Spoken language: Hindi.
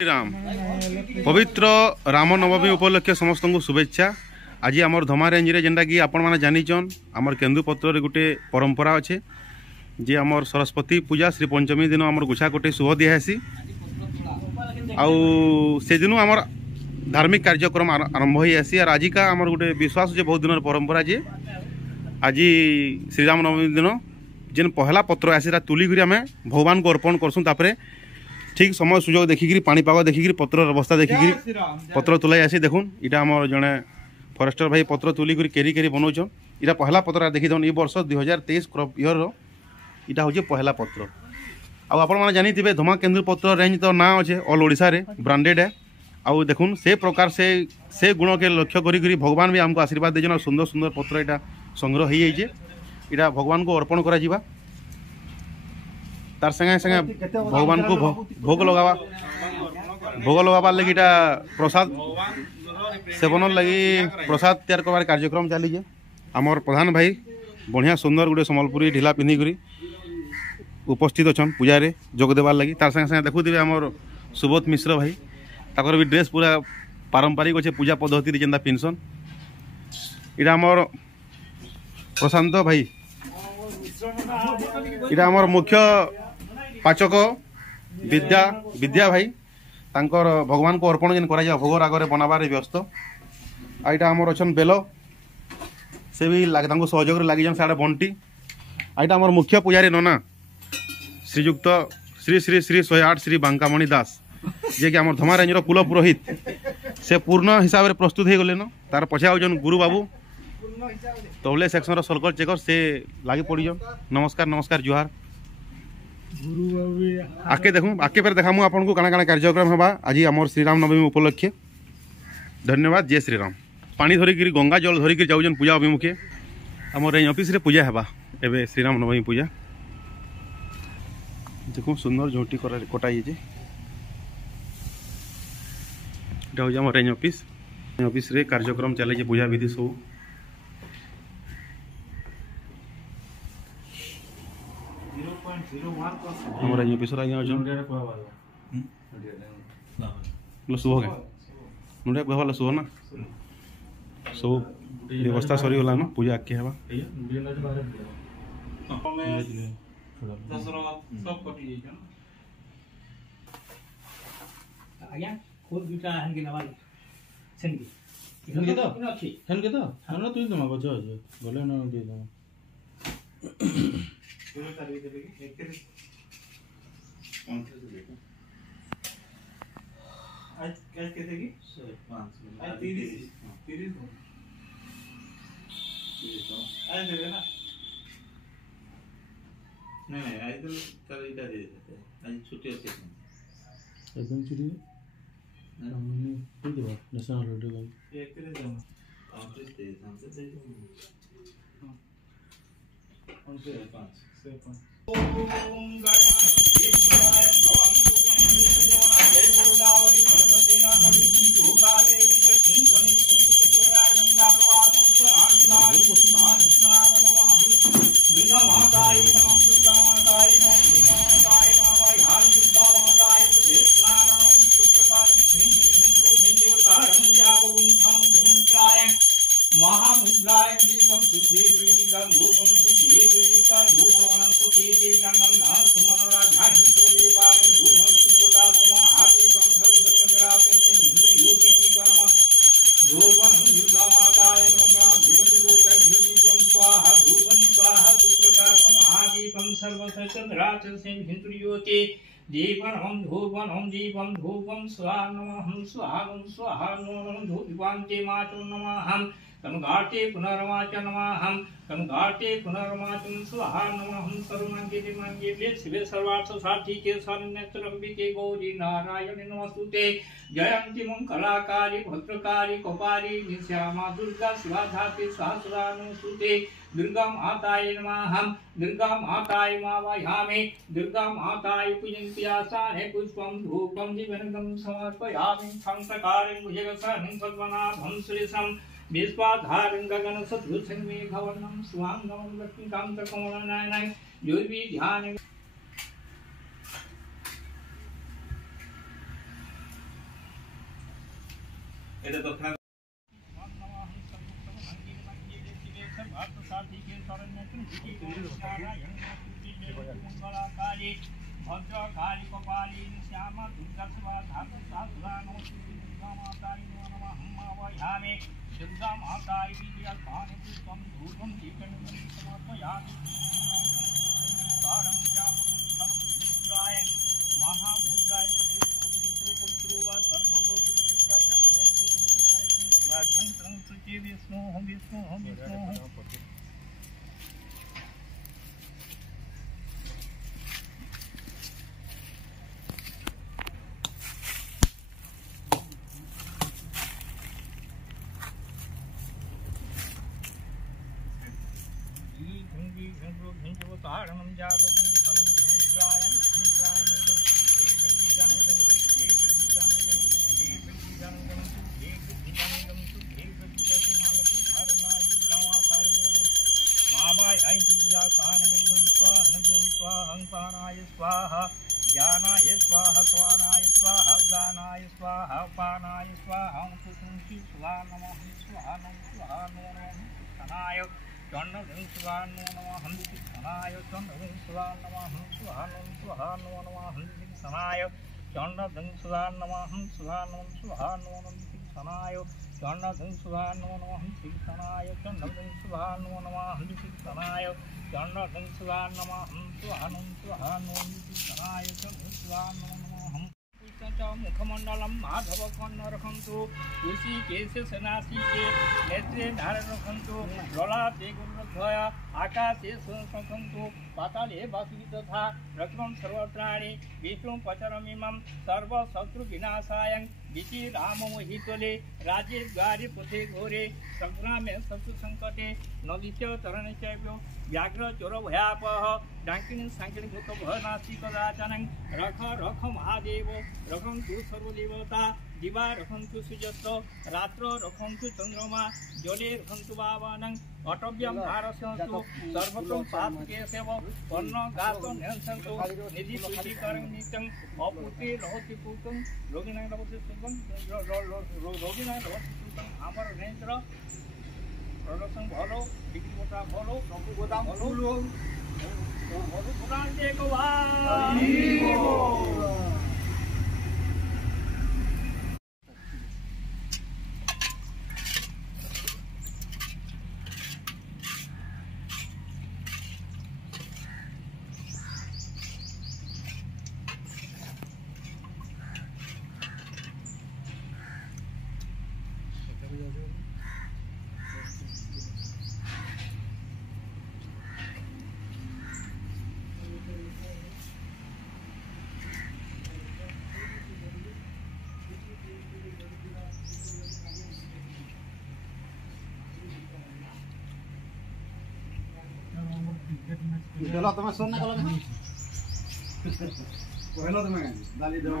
राम पवित्र राम नवमी उपलक्षे समस्त को शुभेच्छा। आज आमर धमा रेंज रे जेनटा कि आपण माने जानिचन आमर केन्दुपत्र रे गोटे परंपरा अच्छे जे आमर सरस्वती पूजा श्री पंचमी दिन आमर गुछा कोटे शुभ दिहासी आउ से दिन आमर धार्मिक कार्यक्रम आरंभ हो आसी और आज का आमर गोटे विश्वास जे बहुत दिन परंपरा जे आज श्रीराम नवमी दिन जेन पहला पत्र आसी तुलिक आम भगवान को अर्पण करसूँ तापर ठीक समय सुजोग देखिकी पाणीपाग देखिकी पत्र अवस्था देखिकी पत्र तुलाई आसी देखुन इटा आम जड़े फरेस्टर भाई पत्र तुलिक केरी केरी बनाऊन इटा पहला पत्र देखीदन ये वर्ष 2023 क्रॉप ईयर इटा हूँ पहला पत्र आपने जानी धमा केन्दुपत्र रेंज तो ना अच्छे ऑल ओडिशा रे ब्रांडेड है आउ देखुन से प्रकार से गुण के लक्ष्य करी भगवान भी आमको आशीर्वाद देजन और सुंदर सुंदर पत्र यहाँ संग्रह हो जाइए इटा भगवान को अर्पण करा तार संगे संगे भगवान को भोग लगाबार लगी प्रसाद सेवन लगी प्रसाद तैयार करवार कार्यक्रम चली आमर प्रधान भाई बढ़िया सुंदर गोटे सम्बलपुरी ढिला पिंधिकी उपस्थित अच्छा पूजा रे जोग देवार लगी तार संगे संगे देखुथे आमर सुबोध मिश्र भाई ताकर भी ड्रेस पूरा पारंपरिक अच्छे पूजा पद्धति जेनता पिंधसन इटा आमर प्रशांत भाई इटा आमर मुख्य पाचक विद्या भाई तांकर भगवान को अर्पण जेन करा भोग आगे बनाबार व्यस्त आईटा आमर अच्छा बेल से भी सहयोग लगी साढ़े बंटी आईटा आमर मुख्य पुजारी नना श्रीजुक्त श्री श्री श्री 108 श्री बांकामणि दास जे कि आमर धमा रेंजर कुल पुरोहित से पूर्ण हिसाब से प्रस्तुत हो गले न तार पछे आउजन गुरु बाबू तौले सेक्शन सर्कल चेकर से लगी पड़ीजन नमस्कार नमस्कार जुहार आके देखूँ आके पर देखामु आपन को काना काना कार्यक्रम हेबा आज आमर श्रीराम नवमी उपलक्षे धन्यवाद जय श्रीराम पानी धरिकी गंगा जल धरिकी जाऊन पूजा अभिमुखे आमर रेंज ऑफिस रे पूजा हेबा एबे श्रीराम नवमी पूजा देखो सुंदर झोटी कटाई आम रेंज ऑफिस रे कार्यक्रम चले पूजा विधि सब हमारा ये पिसरा आज्ञा शुभ के नुडिया कहवा शुभ ना सब व्यवस्था सरी गला ना पूजा आके हेबा आज्ञा खुद दुटा हन के नवाल सेन के तो ना तू दमा बचो बोले ना दे दो आज कैसे की 5 आज 30 आज देगा ना नहीं आज तो कल इधर दे देते आज छुट्टी है एकदम छुट्टी है हमने कोई दे नेशनल हॉलिडे का एक तेरे जाना ऑफिस दे हमसे दे दो कौन से 5 से 5 ओम गणपति शिवाय भवं दुर्गम जय गोदावरी नर्मदेना नदी गोगाले विजय सिंधनि गुरुदेवया गंगा प्रवाह आंध्राय स्नान स्नान नमः दुर्गा माताय नमः दुर्गा माताय नमः दुर्गा माताय नमः ह्यां दुर्गा माताय स्नानम सुखकाल देवतारं जापवं थं धनुजाय महामुद्राय दीपं सुद्धेवीका लोकं सुद्धेवीका लोकवनं सुतेजे गंगं धाम सुमनरा ध्यान देवाय धूम सुप्रकाशम आदीपं सर्वसकराते हिंद्रियोति विकर्म धूपं दुर्गा माताय नमः धूपं दीपं स्वाहा धूपं स्वाहा सुप्रकाशम आदीपं सर्वसकराते हिंद्रियोति दीपनं धूपं स्वाहा नमः स्वाहा नमः धूपान्ते मातु नमः कनघाटे पुनर्वाच नमः कनघाटे पुनर्वाचन स्वाहा नमः सर्वमंगले मंगले शिवे सर्वार्थ साधिके शरण्यत्रंबिके गौरी नारायणी नमस्तुते जयंती मंगलाकारी भद्रकारी कपाली निश्यामा दुर्गा शिवा धात्री सहस्रानुसुते दुर्गा माताय नमः दुर्गा माताय मावयामि दुर्गा माताय पूजन्ति आसाने पुष्पं धूपं दीपनं समर्पयामि संप्रकारेण भुजगसनं पद्मनाभं श्रीशं विश्वाधारं गगन सद्भुजं मेघवर्णं स्वांगं लक्ष्मीकान्तं योगी ध्यान এটা দক্ষিণ भद्रकाली कपाली श्यामा दुर्गा धातु साधुरा नमस्ते दुर्गा माताई नमः हम्मावयामि दुर्गा माताई विजयस्थाने पुष्पं धूपं दीपं समर्पयामि कारं चापं मुद्राय महामुद्राय पुत्रुवा सर्वगोत्रिकाय पुरोहितं राज्यं संसुचि विष्णु तारणं जापं फलं भेद्रायं स्वाहाय स्वाहा ज्ञानाय स्वाहा स्वानाय स्वाहा दानाय स्वाहा पानाय स्वाहा स्वाहा नमः स्वाहा नमः स्वाहा चंडं स्वाहा नमः हंसि सनाय चंडं स्वाहा नमः स्वाहा नमः हंसि सनाय चंडं स्वाहा नमः स्वाहा नमः सनाय चंडं स्वाहा नमः हंसि सनाय चंडं स्वाहा नमः हंसि सनाय चंडं स्वाहा नमः स्वाहा हंसि सनाय चंडं स्वाहा नमः मुखमंडलम माधव कर्ण रखंतु तुलसी केश सनासी के नेत्रे धारण रखंतु ललाटे गुरुध्वया आकाशे रखंतु पाताले वासुकी तथा रत्नं सर्वत्राणि विष्णु पचरमिमं सर्व शत्रु विनाशाय विचि राम मोहितले राज्ये द्वारे पुथे घोरे संग्रामे शत्रु संकटे नदीच तरणे चैव व्याघ्र चोर भयापह डाकिनी सांकिनी भूत भयनाशी कदाचनं रख रख महादेव रखन्तु सर्वदेवता दिवा रखन्तु सुजत रात्र रखन्तु चंद्रमा जले रखन्तु पावनं अटव्यं धारयन्तु सर्वत्र पापकेशव पन्न गात न्यसन्तु निधि तुष्टिकरं नित्यं अपुते रहति पुतं रोगिणां रहति सुखं रोगिणां रहति सुखं आमर नेत्र प्रदर्शन भलो बिक्री बटा भलो प्रभु गोदाम भलो भलो पुराण देखो भाई चलो तुम्हें सोना कल में पहले तुम्हें डाली दो